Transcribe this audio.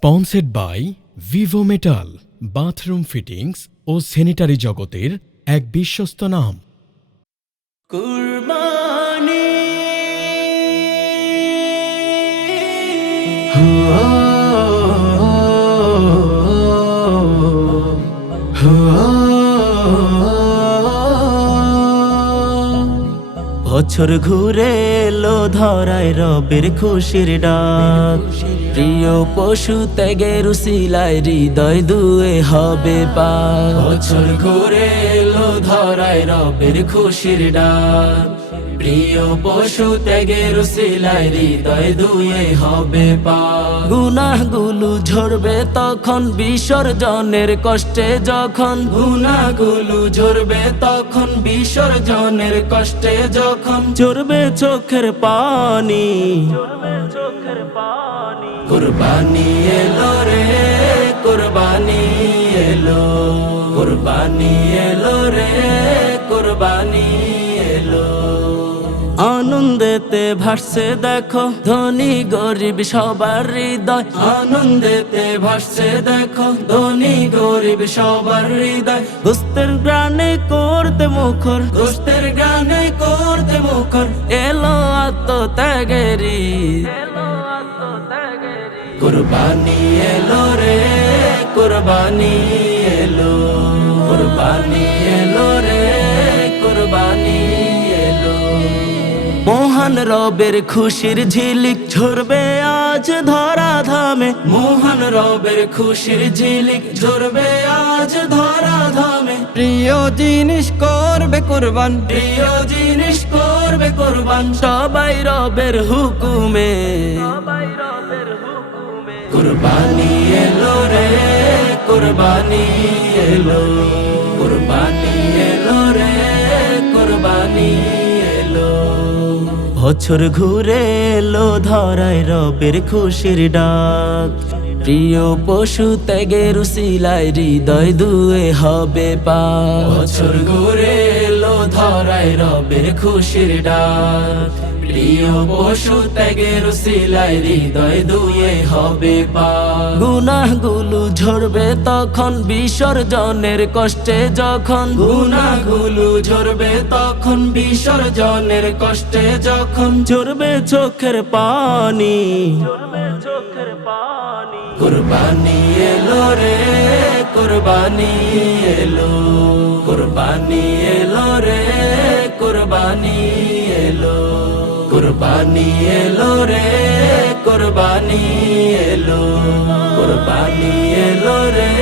Sponsored by Vivo metal, bathroom fittings ও sanitary জগতের এক বিশ্বস্ত নাম। কুরবানি বছর ঘুরে এলো ধরায় রবের খুশির ডাক, প্রিয় পশু ত্যাগের উসিলায় হৃদয় দুয়ে হবে পাক। বছর ঘুরে এলো ধরায় রবের খুশির ডাক, প্রিয় পশু ত্যাগের উসিলায় হৃদয় দুয়ে হবে পাক। গুনাহগুলো ঝরবে তখন বিসর্জনের কষ্টে, যখন গুনাহগুলো ঝরবে তখন বিসর্জনের কষ্টে, যখন ঝরবে চোখের পানি। কুরবানি এলো রে কুরবানি এলো, কুরবানি এলো রে কুরবানি এলো। আনন্দেতে ভাসছে দেখো ধনী গরিব সবার হৃদয়, আনন্দেতে ভাসছে দেখো ধনী গরিব সবার হৃদয়। গোস্তের গ্রানে করতে মুখর, গোস্তের গ্রানে করতে মুখর, এলো আত্মত্যাগের ঈদ। কুরবানি এলো রে কুরবানি এলো, কুরবানি এলো রে কুরবানি এলো। মহান রবের খুশির ঝিলিক ঝরবে আজ ধরা ধামে, মহান রবের খুশির ঝিলিক ঝরবে আজ ধরা ধামে। প্রিয় জিনিস করবে কুরবান, প্রিয় জিনিস করবে কুরবান, সবাই রবের হুকুমে। কুরবানি এলো রে কুরবানি এলো, কুরবানি এলো রে কুরবানি এলো। বছর ঘুরে এলো ধরায় রবের খুশির ডাক, প্রিয় পশু ত্যাগের উসিলায় হৃদয় দুয়ে হবে পাক। বছর ঘুরে এলো ধরায় রবের খুশির ডাক, প্রিয় পশু ত্যাগের উসিলায় হৃদয় দুয়ে হবে পাক। গুনাহগুলো ঝরবে তখন বিসর্জনের কষ্টে, যখন গুনাহগুলো ঝরবে তখন বিসর্জনের কষ্টে, যখন ঝরবে চোখের পানি। কুরবানি এলো রে কুরবানি এলো, কুরবানি এলো রে কুরবানি এলো, কুরবানি এলো রে কুরবানি এলো, কুরবানি এলো রে